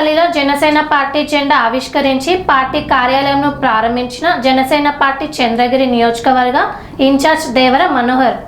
మంగినాయనపల్లిలో Janasena party జెండా ఆవిష్కరించి party కార్యాలయంను ప్రారంభించిన జనసేన పార్టీ చంద్రగిరి నియోజకవర్గ ఇన్ఛార్జ్ దేవర మనోహర్.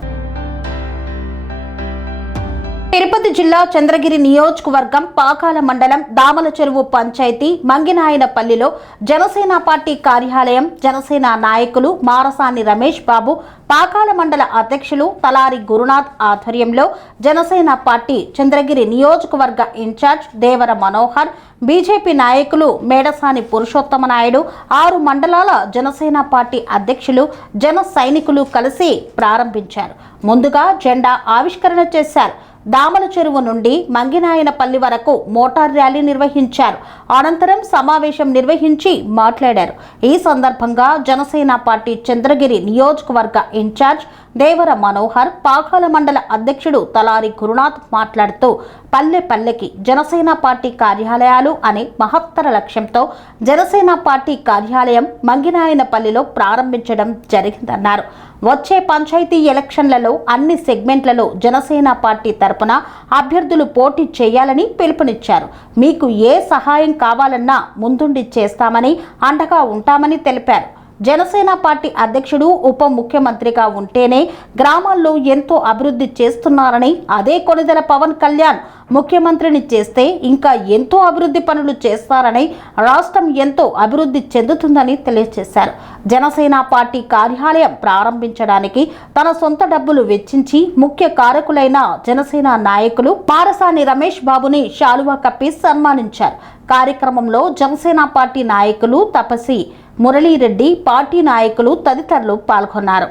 తిరుపతి జిల్లా చంద్రగిరి నియోజకవర్గం పాకాల మండలం దామల చెరువు పంచాయతీ మంగినాయనపల్లిలో జనసేన పార్టీ కార్యాలయం జనసేన నాయకులు మారసాని రమేష్ బాబు, పాకాల మండల అధ్యక్షులు తలారి గురునాథ్ ఆధ్వర్యంలో జనసేన పార్టీ చంద్రగిరి నియోజకవర్గ ఇన్ఛార్జ్ దేవర మనోహర్, బీజేపీ నాయకులు మేడసాని పురుషోత్తమ నాయుడు, 6 మండలాల జనసేన పార్టీ అధ్యక్షులు, జన సైనికులు కలిసి ప్రారంభించారు. ముందుగా జెండా ఆవిష్కరణ చేశారు. దామల చెరువు నుండి మంగినాయనపల్లి వరకు మోటార్ ర్యాలీ నిర్వహించారు. అనంతరం సమావేశం నిర్వహించి మాట్లాడారు. ఈ సందర్భంగా జనసేన పార్టీ చంద్రగిరి నియోజకవర్గ ఇన్ఛార్జ్ దేవర మనోహర్, పాకాల మండల అధ్యక్షుడు తలారి గురునాథ్ మాట్లాడుతూ పల్లె పల్లెకి జనసేన పార్టీ కార్యాలయాలు అనే మహత్తర లక్ష్యంతో జనసేన పార్టీ కార్యాలయం మంగినాయనపల్లిలో ప్రారంభించడం జరిగిందన్నారు. వచ్చే పంచాయతీ ఎలక్షన్లలో అన్ని సెగ్మెంట్లలో జనసేన పార్టీ తరపున అభ్యర్థులు పోటీ చేయాలని పిలుపునిచ్చారు. మీకు ఏ సహాయం కావాలన్నా ముందుండి చేస్తామని, అండగా ఉంటామని తెలిపారు. జనసేన పార్టీ అధ్యక్షుడు ఉప ముఖ్యమంత్రిగా ఉంటేనే గ్రామాల్లో ఎంతో అభివృద్ధి చేస్తున్నారని, అదే కొణిదెల పవన్ కళ్యాణ్ ముఖ్యమంత్రిని చేస్తే ఇంకా ఎంతో అభివృద్ధి పనులు చేస్తారని, రాష్ట్రం ఎంతో అభివృద్ధి చెందుతుందని తెలియజేశారు. జనసేన పార్టీ కార్యాలయం ప్రారంభించడానికి తన సొంత డబ్బులు వెచ్చించి ముఖ్య కారకులైన జనసేన నాయకులు మారసాని రమేష్ బాబుని శాలువా కప్పి సన్మానించారు. కార్యక్రమంలో జనసేన పార్టీ నాయకులు తపసి మురళీరెడ్డి, పార్టీ నాయకులు తదితరులు పాల్గొన్నారు.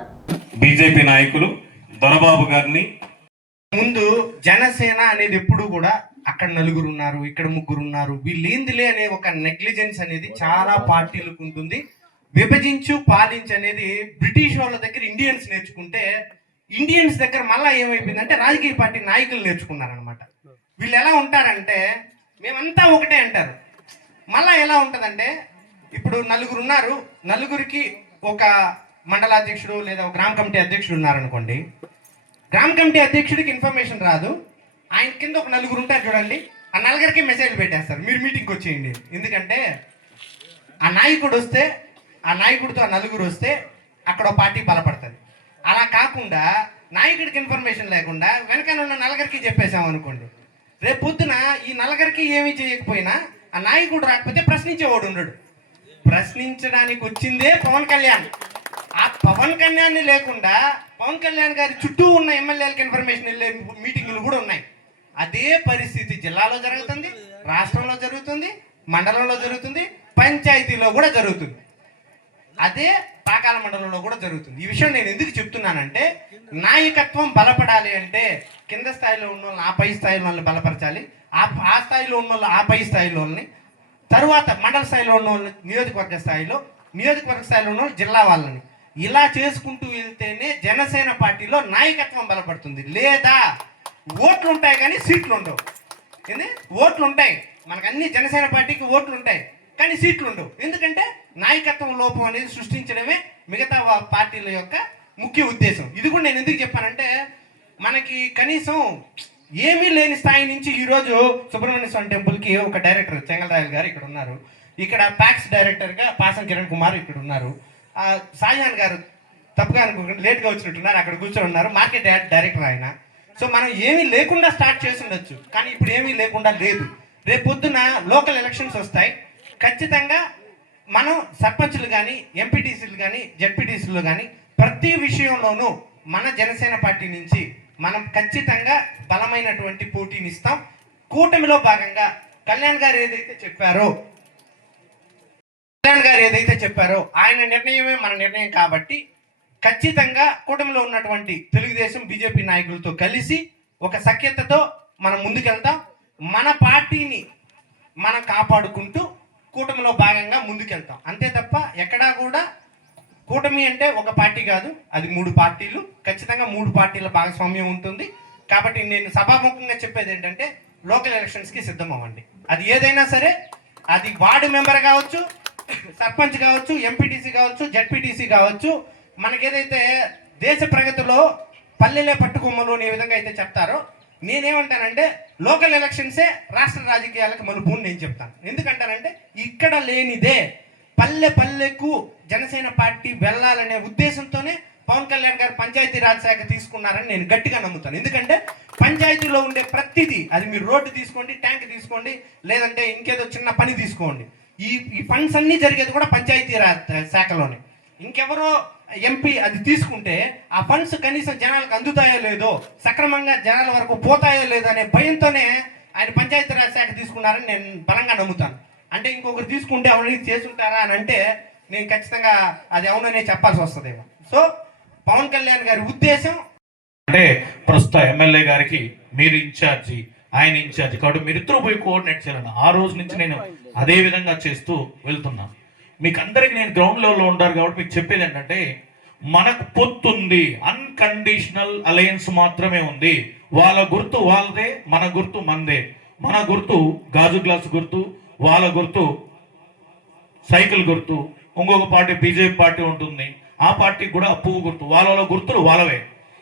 బీజేపీ నాయకులు దొరబాబు గారిని ముందు జనసేన అనేది ఎప్పుడు కూడా అక్కడ 4 ఉన్నారు, ఇక్కడ 3 ఉన్నారు, వీళ్ళేందిలే అనే ఒక నెగ్లిజెన్స్ అనేది చాలా పార్టీలకు ఉంటుంది. విభజించు పాలించు అనేది బ్రిటిష్ వాళ్ళ దగ్గర ఇండియన్స్ నేర్చుకుంటే, ఇండియన్స్ దగ్గర మళ్ళీ ఏమైపోయిందంటే రాజకీయ పార్టీ నాయకులు నేర్చుకున్నారనమాట. వీళ్ళు ఎలా ఉంటారంటే మేమంతా ఒకటే అంటారు. మళ్ళీ ఎలా ఉంటుందంటే ఇప్పుడు 4 ఉన్నారు, 4కి ఒక మండలాధ్యక్షుడు లేదా ఒక గ్రామ కమిటీ అధ్యక్షుడు ఉన్నారనుకోండి. గ్రామ కమిటీ అధ్యక్షుడికి ఇన్ఫర్మేషన్ రాదు, ఆయన కింద ఒక 4 ఉంటారు చూడండి, ఆ 4కి మెసేజ్లు పెట్టేస్తారు, మీరు మీటింగ్కి వచ్చేయండి. ఎందుకంటే ఆ నాయకుడు వస్తే, ఆ నాయకుడితో ఆ 4 వస్తే అక్కడ ఒక పార్టీ బలపడుతుంది. అలా కాకుండా నాయకుడికి ఇన్ఫర్మేషన్ లేకుండా వెనకాల ఉన్న 4కి చెప్పేసాం అనుకోండి, రేపు పొద్దున ఈ 4కి ఏమీ చేయకపోయినా ఆ నాయకుడు రాకపోతే ప్రశ్నించేవాడు ఉండడు. ప్రశ్నించడానికి వచ్చిందే పవన్ కళ్యాణ్. ఆ పవన్ కళ్యాణ్ లేకుండా పవన్ కళ్యాణ్ గారి చుట్టూ ఉన్న ఎమ్మెల్యేలకు ఇన్ఫర్మేషన్ వెళ్ళే మీటింగులు కూడా ఉన్నాయి. అదే పరిస్థితి జిల్లాలో జరుగుతుంది, రాష్ట్రంలో జరుగుతుంది, మండలంలో జరుగుతుంది, పంచాయతీలో కూడా జరుగుతుంది. అదే పాకాల మండలంలో కూడా జరుగుతుంది. ఈ విషయం నేను ఎందుకు చెప్తున్నానంటే, నాయకత్వం బలపడాలి అంటే కింద స్థాయిలో ఉన్న వాళ్ళని ఆ పై స్థాయిలో వాళ్ళని బలపరచాలి, ఆ స్థాయిలో ఉన్న వాళ్ళు ఆ పై స్థాయిలో వాళ్ళని, తరువాత మండల స్థాయిలో ఉన్న వాళ్ళు నియోజకవర్గ స్థాయిలో, నియోజకవర్గ స్థాయిలో ఉన్న వాళ్ళు జిల్లా వాళ్ళని, ఇలా చేసుకుంటూ వెళ్తేనే జనసేన పార్టీలో నాయకత్వం బలపడుతుంది. లేదా ఓట్లు ఉంటాయి కానీ సీట్లు ఉండవు. ఓట్లు ఉంటాయి, మనకు అన్ని జనసేన పార్టీకి ఓట్లు ఉంటాయి కానీ సీట్లు ఉండవు. ఎందుకంటే నాయకత్వం లోపం అనేది సృష్టించడమే మిగతా పార్టీల యొక్క ముఖ్య ఉద్దేశం. ఇది కూడా నేను ఎందుకు చెప్పానంటే, మనకి కనీసం ఏమీ లేని స్థాయి నుంచి ఈరోజు సుబ్రహ్మణ్య స్వామి టెంపుల్కి ఒక డైరెక్టర్ చెంగల్రాయల్ గారు ఇక్కడ ఉన్నారు, ఇక్కడ ప్యాక్స్ డైరెక్టర్గా పాసం కిరణ్ కుమార్ ఇక్కడ ఉన్నారు, షాజహాన్ గారు తప్పుగా అనుకోకుండా లేట్గా వచ్చినట్టున్నారు, అక్కడ కూర్చొని ఉన్నారు, మార్కెట్ డైరెక్టర్ ఆయన. సో మనం ఏమీ లేకుండా స్టార్ట్ చేసి ఉండొచ్చు, కానీ ఇప్పుడు ఏమీ లేకుండా లేదు. రేపు పొద్దున లోకల్ ఎలక్షన్స్ వస్తాయి, ఖచ్చితంగా మనం సర్పంచ్లు కానీ, ఎంపీటీసీలు కానీ, జెడ్పీటీసీలు కానీ ప్రతి విషయంలోనూ మన జనసేన పార్టీ నుంచి మనం ఖచ్చితంగా బలమైనటువంటి పోటీని ఇస్తాం. కూటమిలో భాగంగా కళ్యాణ్ గారు ఏదైతే చెప్పారో ఆయన నిర్ణయమే మన నిర్ణయం కాబట్టి ఖచ్చితంగా కూటమిలో ఉన్నటువంటి తెలుగుదేశం బీజేపీ నాయకులతో కలిసి ఒక సఖ్యతతో మనం ముందుకెళ్తాం. మన పార్టీని మనం కాపాడుకుంటూ కూటమిలో భాగంగా ముందుకెళ్తాం. అంతే తప్ప ఎక్కడా కూడా కూటమి అంటే ఒక పార్టీ కాదు, అది 3 పార్టీలు, ఖచ్చితంగా 3 పార్టీల భాగస్వామ్యం ఉంటుంది. కాబట్టి నేను సభాముఖంగా చెప్పేది ఏంటంటే, లోకల్ ఎలక్షన్స్కి సిద్ధం అవ్వండి. అది ఏదైనా సరే, అది వార్డు మెంబర్ కావచ్చు, సర్పంచ్ కావచ్చు, ఎంపీటీసీ కావచ్చు, జెడ్పీటీసీ కావచ్చు. మనకేదైతే దేశ ప్రగతిలో పల్లెలే పట్టుకొమ్మలు అనే విధంగా అయితే చెప్తారో, నేనేమంటానంటే లోకల్ ఎలక్షన్సే రాష్ట్ర రాజకీయాలకు మలుపు అని నేను చెప్తాను. ఎందుకంటానంటే ఇక్కడ లేనిదే పల్లె పల్లెకు జనసేన పార్టీ వెళ్ళాలనే ఉద్దేశంతోనే పవన్ కళ్యాణ్ గారు పంచాయతీరాజ్ శాఖ తీసుకున్నారని నేను గట్టిగా నమ్ముతాను. ఎందుకంటే పంచాయతీలో ఉండే ప్రతిదీ, అది మీరు రోడ్డు తీసుకోండి, ట్యాంక్ తీసుకోండి, లేదంటే ఇంకేదో చిన్న పని తీసుకోండి, ఈ ఫండ్స్ అన్నీ జరిగేది కూడా పంచాయతీరాజ్ శాఖలోనే. ఇంకెవరో ఎంపీ అది తీసుకుంటే ఆ ఫండ్స్ కనీసం జనాలకు అందుతాయో లేదో, సక్రమంగా జనాల వరకు పోతాయో లేదో అనే భయంతోనే ఆయన పంచాయతీరాజ్ శాఖ తీసుకున్నారని నేను బలంగా నమ్ముతాను. అంటే ఇంకొకరు తీసుకుంటే అవినీతి చేసుంటారా అని అంటే నేను ఖచ్చితంగా అది అవుననే చెప్పాల్సి వస్తుందేమో. సో పవన్ కళ్యాణ్ గారి ఉద్దేశం అంటే ప్రస్తుత ఎమ్మెల్యే గారికి మీరు ఇన్ఛార్జి, ఆయన ఇన్ఛార్జి కాబట్టి మీరిద్దరూ పోయి కోఆర్డినేట్ చేయాలని ఆ రోజు నుంచి నేను అదే విధంగా చేస్తూ వెళ్తున్నాను. మీకు అందరికి నేను గ్రౌండ్ లెవెల్లో ఉంటారు కాబట్టి మీకు చెప్పేది ఏంటంటే మనకు పొత్తుంది, అన్కండిషనల్ అలయన్స్ మాత్రమే ఉంది. వాళ్ళ గుర్తు వాళ్ళదే, మన గుర్తు మనదే. మన గుర్తు గాజు గ్లాసు గుర్తు, వాళ్ళ గుర్తు సైకిల్ గుర్తు, ఇంకొక పార్టీ బీజేపీ పార్టీ ఉంటుంది, ఆ పార్టీకి కూడా పువ్వు గుర్తు, వాళ్ళ గుర్తులు వాళ్ళవే.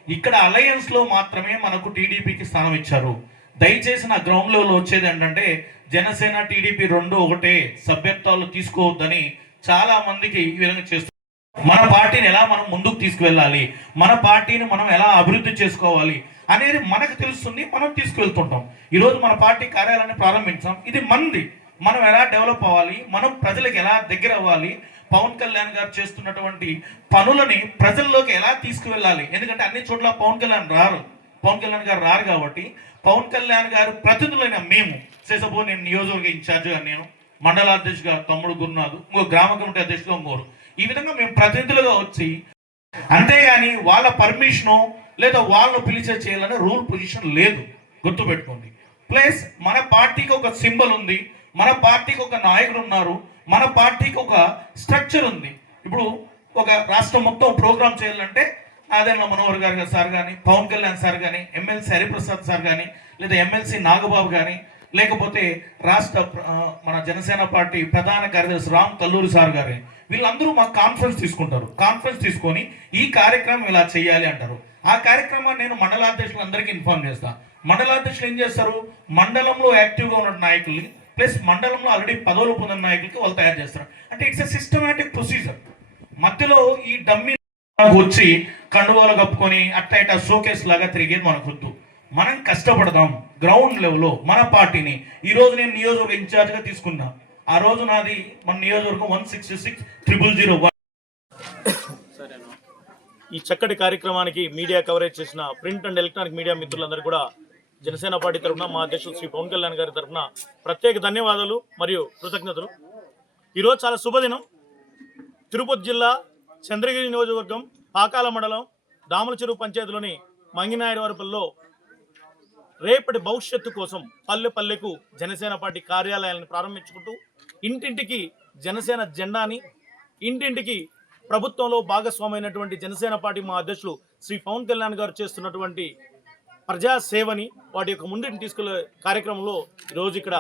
ఇక్కడ అలయన్స్ లో మాత్రమే మనకు టీడీపీకి స్థానం ఇచ్చారు. దయచేసి నా గ్రౌండ్ లెవెల్ వచ్చేది ఏంటంటే జనసేన టీడీపీ రెండు ఒకటే, సభ్యత్వాలు తీసుకోవద్దని చాలా మందికి ఈ విధంగా చేస్తారు. మన పార్టీని ఎలా మనం ముందుకు తీసుకువెళ్ళాలి, మన పార్టీని మనం ఎలా అభివృద్ధి చేసుకోవాలి అనేది మనకు తెలుస్తుంది, మనం తీసుకువెళ్తుంటాం. ఈరోజు మన పార్టీ కార్యాలయాన్ని ప్రారంభించాం, ఇది మంది, మనం ఎలా డెవలప్ అవ్వాలి, మనం ప్రజలకు ఎలా దగ్గర అవ్వాలి, పవన్ కళ్యాణ్ గారు చేస్తున్నటువంటి పనులని ప్రజల్లోకి ఎలా తీసుకువెళ్ళాలి. ఎందుకంటే అన్ని చోట్ల పవన్ కళ్యాణ్ గారు రారు కాబట్టి పవన్ కళ్యాణ్ గారు ప్రతినిధులైన మేము, సపోజ్ నేను నియోజకవర్గ ఇన్ఛార్జిగా, నేను మండలాధ్యక్షుగా తమ్ముడు గురునాథ్, ఇంకో గ్రామ కమిటీ అధ్యక్షుగా ఇంకోరు, ఈ విధంగా మేము ప్రతినిధులుగా వచ్చి, అంతేగాని వాళ్ళ పర్మిషను లేదా వాళ్ళను పిలిచే చేయాలనే రూల్ పొజిషన్ లేదు, గుర్తుపెట్టుకోండి. ప్లస్ మన పార్టీకి ఒక సింబల్ ఉంది, మన పార్టీకి ఒక నాయకుడు ఉన్నారు, మన పార్టీకి ఒక స్ట్రక్చర్ ఉంది. ఇప్పుడు ఒక రాష్ట్రం మొత్తం ప్రోగ్రామ్ చేయాలంటే ఆదరణ మనోహర్ గారు సార్ కానీ, పవన్ కళ్యాణ్ సార్ కానీ, ఎమ్మెల్సీ హరిప్రసాద్ సార్ కానీ, లేదా ఎమ్మెల్సీ నాగబాబు కానీ, లేకపోతే రాష్ట్ర మన జనసేన పార్టీ ప్రధాన కార్యదర్శి రామ్ తల్లూరి సార్ గారు, వీళ్ళందరూ మాకు కాన్ఫరెన్స్ తీసుకుంటారు. కాన్ఫరెన్స్ తీసుకొని ఈ కార్యక్రమం ఇలా చేయాలి అంటారు. ఆ కార్యక్రమాన్ని నేను మండలాధ్యక్షులు అందరికీ ఇన్ఫార్మ్ చేస్తాను. మండలాధ్యక్షులు ఏం చేస్తారు, మండలంలో యాక్టివ్గా ఉన్న నాయకుల్ని ప్లస్ మండలంలో ఆల్రెడీ పదవులు పొందిన నాయకులకి వాళ్ళు తయారు చేస్తారు. అంటే ఇట్స్ ఎ సిస్టమేటిక్ ప్రొసీజర్. మధ్యలో ఈ డమ్మీ వచ్చి కండువాలు కప్పుకొని అట్లా ఇట్లా షోకేస్ లాగా తిరిగేది మనకు వద్దు. మనం కష్టపడదాం గ్రౌండ్ లెవెల్లో మన పార్టీని. ఈ రోజు నేను నియోజకవర్గ ఇన్ఛార్జ్గా తీసుకున్నా, ఆ రోజు నాది మన నియోజకవర్గం 166,001. ఈ చక్కటి కార్యక్రమానికి మీడియా కవరేజ్ చేసిన ప్రింట్ అండ్ ఎలక్ట్రానిక్ మీడియా మిత్రులందరూ కూడా జనసేన పార్టీ తరఫున, మా అధ్యక్షులు శ్రీ పవన్ కళ్యాణ్ గారి తరఫున ప్రత్యేక ధన్యవాదాలు మరియు కృతజ్ఞతలు. ఈరోజు చాలా శుభదినం. తిరుపతి జిల్లా చంద్రగిరి నియోజకవర్గం పాకాల మండలం దాముల చెరువు పంచాయతీలోని మంగినాయనవరపల్లిలో రేపటి భవిష్యత్తు కోసం పల్లె పల్లెకు జనసేన పార్టీ కార్యాలయాలను ప్రారంభించుకుంటూ ఇంటింటికి జనసేన జెండాని, ఇంటింటికి ప్రభుత్వంలో భాగస్వామైనటువంటి జనసేన పార్టీ మా అధ్యక్షులు శ్రీ పవన్ కళ్యాణ్ గారు చేస్తున్నటువంటి ప్రజాసేవని వాటి యొక్క ముందుకు తీసుకెళ్లే కార్యక్రమంలో ఈరోజు ఇక్కడ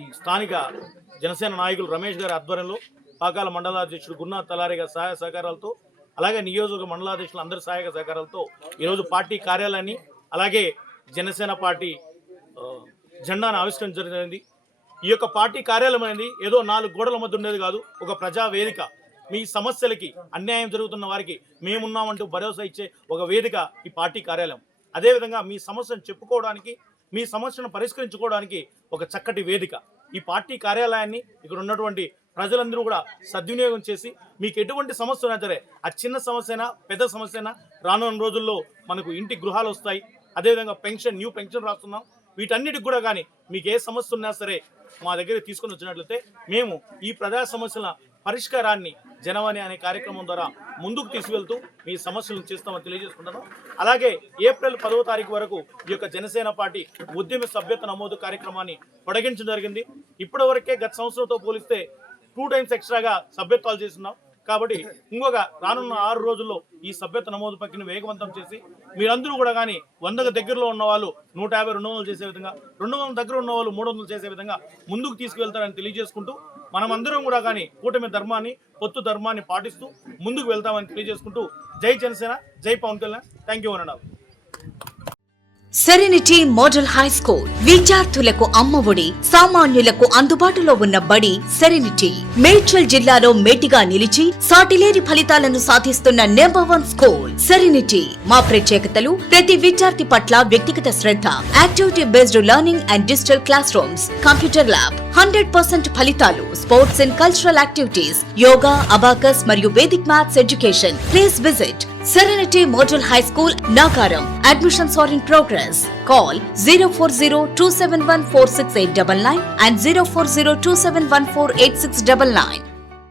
ఈ స్థానిక జనసేన నాయకులు రమేష్ గారి ఆధ్వర్యంలో, పాకాల మండలాధ్యక్షుడు గురునాథ్ తలారి గారి సహాయ సహకారాలతో, అలాగే నియోజకవర్గ మండలాధ్యక్షులు అందరి సహాయ సహకారాలతో ఈరోజు పార్టీ కార్యాలయాన్ని, అలాగే జనసేన పార్టీ జెండాను ఆవిష్కరించడం జరిగింది. ఈ యొక్క పార్టీ కార్యాలయం అనేది ఏదో 4 గోడల మధ్య ఉండేది కాదు, ఒక ప్రజా వేదిక. మీ సమస్యలకి, అన్యాయం జరుగుతున్న వారికి మేమున్నామంటూ భరోసా ఇచ్చే ఒక వేదిక ఈ పార్టీ కార్యాలయం. అదేవిధంగా మీ సమస్యను చెప్పుకోవడానికి, మీ సమస్యను పరిష్కరించుకోవడానికి ఒక చక్కటి వేదిక. ఈ పార్టీ కార్యాలయాన్ని ఇక్కడ ఉన్నటువంటి ప్రజలందరూ కూడా సద్వినియోగం చేసి, మీకు ఎటువంటి సమస్య ఉన్నా సరే, ఆ చిన్న సమస్య అయినా పెద్ద సమస్య అయినా రానున్న రోజుల్లో మనకు ఇంటి గృహాలు వస్తాయి. అదేవిధంగా న్యూ పెన్షన్ రాస్తున్నాం. వీటన్నిటికి కూడా కానీ మీకు ఏ సమస్య ఉన్నా సరే మా దగ్గర తీసుకొని వచ్చినట్లయితే మేము ఈ ప్రజా సమస్యల పరిష్కారాన్ని జనవాణి అనే కార్యక్రమం ద్వారా ముందుకు తీసుకెళ్తూ మీ సమస్యలను చేస్తామని తెలియజేసుకుంటాను. అలాగే ఏప్రిల్ 10వ తారీఖు వరకు ఈ యొక్క జనసేన పార్టీ ఉద్యమ సభ్యత్వ నమోదు కార్యక్రమాన్ని పొడిగించడం జరిగింది. ఇప్పటి వరకే గత సంవత్సరంతో పోలిస్తే 2 టైమ్స్ ఎక్స్ట్రాగా సభ్యత్వాలు చేస్తున్నాం. కాబట్టి ఇంకొక రానున్న 6 రోజుల్లో ఈ సభ్యత్వ నమోదు ప్రక్రియను వేగవంతం చేసి మీరందరూ కూడా కానీ 100కు దగ్గరలో ఉన్న వాళ్ళు 150, 200 చేసే విధంగా, 200 దగ్గర ఉన్న వాళ్ళు 300 చేసే విధంగా ముందుకు తీసుకువెళ్తారని తెలియజేసుకుంటూ, మనమందరం కూడా కానీ కూటమి ధర్మాన్ని, పొత్తు ధర్మాన్ని పాటిస్తూ ముందుకు వెళ్తామని తెలియజేసుకుంటూ, జై జనసేన, జై పవన్ కళ్యాణ్. థ్యాంక్ యూ అన్నాడు. సెరెనిటీ మోడల్ హై స్కూల్ విద్యార్థులకు అమ్మఒడి, సామాన్యులకు అందుబాటులో ఉన్న బడి సెరెనిటీ. మేడ్చల్ జిల్లాలో మేటిగా నిలిచి సాటిలేని ఫలితాలను సాధిస్తున్న #1 స్కూల్ సెరెనిటీ. మా ప్రత్యేకతలు ప్రతి విద్యార్థి పట్ల వ్యక్తిగత శ్రద్ధ, activity based learning and digital classrooms, computer lab, 100% ఫలితాలు, sports and cultural activities, yoga, abacus మరియు Vedic maths education. Please visit Serenity Model High School, Nagaram. Admissions are in progress. Call 040-271-46899 and 040-271-48699.